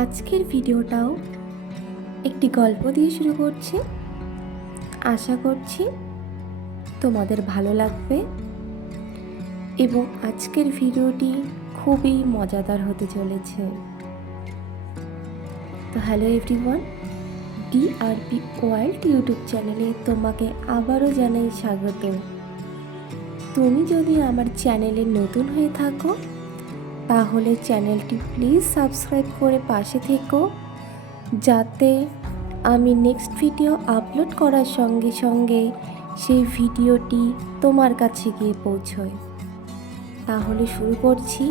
আজকের ভিডিওটাও একটি গল্প দিয়ে শুরু করছি। আশা করছি তোমাদের ভালো লাগবে এবং আজকের ভিডিওটি খুবই মজাদার হতে চলেছে। তো hello everyone, DRP world YouTube চ্যানেলে তোমাকে আবারও জানাই স্বাগত। তুমি যদি আমার চ্যানেলে নতুন হয়ে থাকো তাহলে চ্যানেলটি প্লিজ সাবস্ক্রাইব করে পাশে থেকো, যাতে আমি নেক্সট ভিডিও আপলোড করার সঙ্গে সঙ্গে সেই ভিডিওটি তোমার কাছে গিয়ে পৌঁছয়। তাহলে শুরু করছি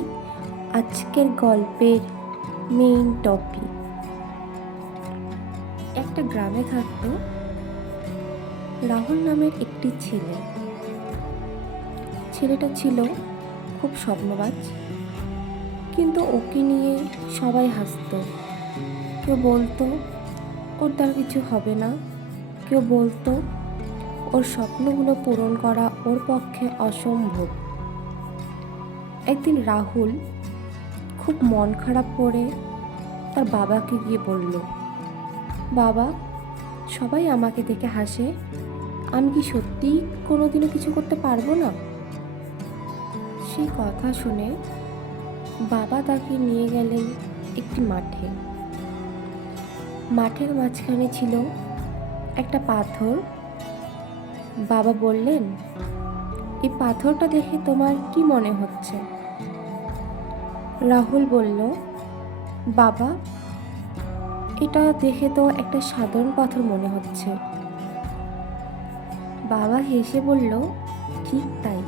আজকের গল্পের মেইন টপিক। একটা গ্রামে থাকতো রাহুল নামের একটি ছেলে। ছেলেটা ছিল খুব স্বপ্নবাজ, কিন্তু ওকে নিয়ে সবাই হাসতো। কেউ বলতো ওর দ্বারা কিছু হবে না, কেউ বলতো ওর স্বপ্নগুলো পূরণ করা ওর পক্ষে অসম্ভব। একদিন রাহুল খুব মন খারাপ করে তার বাবাকে গিয়ে বলল, বাবা, সবাই আমাকে দেখে হাসে, আমি কি সত্যিই কোনোদিনও কিছু করতে পারবো না? সেই কথা শুনে বাবা তাকে নিয়ে গেলেন একটি মাঠে। মাঠের মাঝখানে ছিল একটা পাথর। বাবা বললেন, এই পাথরটা দেখে তোমার কি মনে হচ্ছে? রাহুল বলল, বাবা, এটা দেখে তো একটা সাধারণ পাথর মনে হচ্ছে। বাবা হেসে বলল, ঠিক তাই,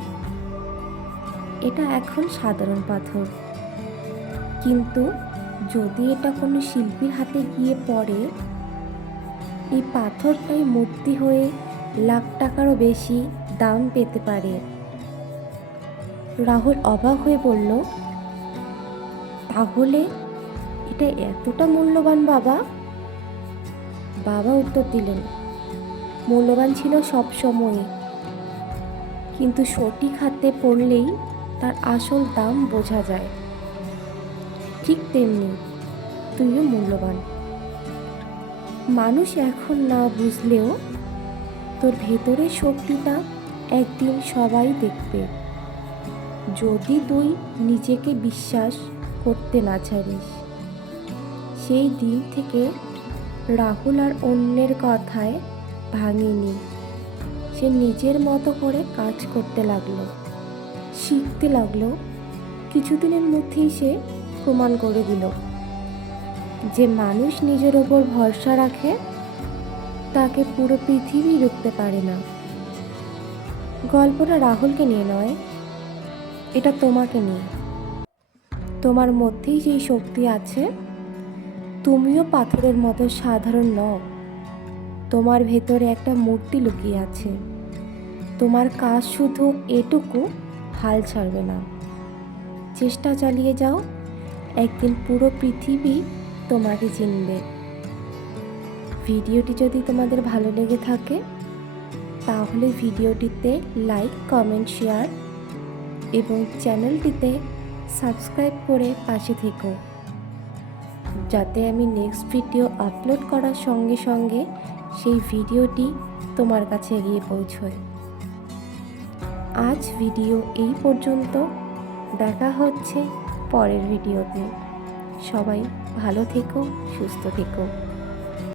এটা এখন সাধারণ পাথর, কিন্তু যদি এটা কোনো শিল্পীর হাতে গিয়ে পড়ে, এই পাথরটাই মূর্তি হয়ে লাখ টাকারও বেশি দাম পেতে পারে। রাহুল অবাক হয়ে বলল, তাহলে এটা এতটা মূল্যবান বাবা? বাবা উত্তর দিলেন, মূল্যবান ছিল সব সময়, কিন্তু সঠিক হাতে পড়লেই তার আসল দাম বোঝা যায়। ঠিক তেমনি তুইও মূল্যবান। মানুষ এখন না বুঝলেও তোর ভেতরের শক্তিটা একদিন সবাই দেখবে, যদি তুই নিজেকে বিশ্বাস করতে না ছাড়িস। সেই দিন থেকে রাহুল আর অন্যের কথায় ভাঙেনি। সে নিজের মতো করে কাজ করতে লাগলো, শিখতে লাগলো। কিছুদিনের মধ্যেই সে প্রমাণ করে দিল যে মানুষ নিজের ওপর ভরসা রাখে, তাকে পুরো পৃথিবী রুখতে পারে না। গল্পটা রাহুলকে নিয়ে নয়, এটা তোমাকে নিয়ে। তোমার মধ্যেই সেই শক্তি আছে। তুমিও পাথরের মতো সাধারণ নও। তোমার ভেতরে একটা মূর্তি লুকিয়ে আছে। তোমার কাজ শুধু এটুকু, হাল ছাড়বে না, চেষ্টা চালিয়ে যাও। একদিন পুরো পৃথিবী তোমাকে চিনবে। ভিডিওটি যদি তোমাদের ভালো লেগে থাকে তাহলে ভিডিওটিতে লাইক, কমেন্ট, শেয়ার এবং চ্যানেলটিতে সাবস্ক্রাইব করে পাশে থেকো, যাতে আমি নেক্সট ভিডিও আপলোড করার সঙ্গে সঙ্গে সেই ভিডিওটি তোমার কাছে গিয়ে পৌঁছয়। আজ ভিডিও এই পর্যন্ত, দেখা হচ্ছে পরের ভিডিওতে। সবাই ভালো থেকো, সুস্থ থেকো।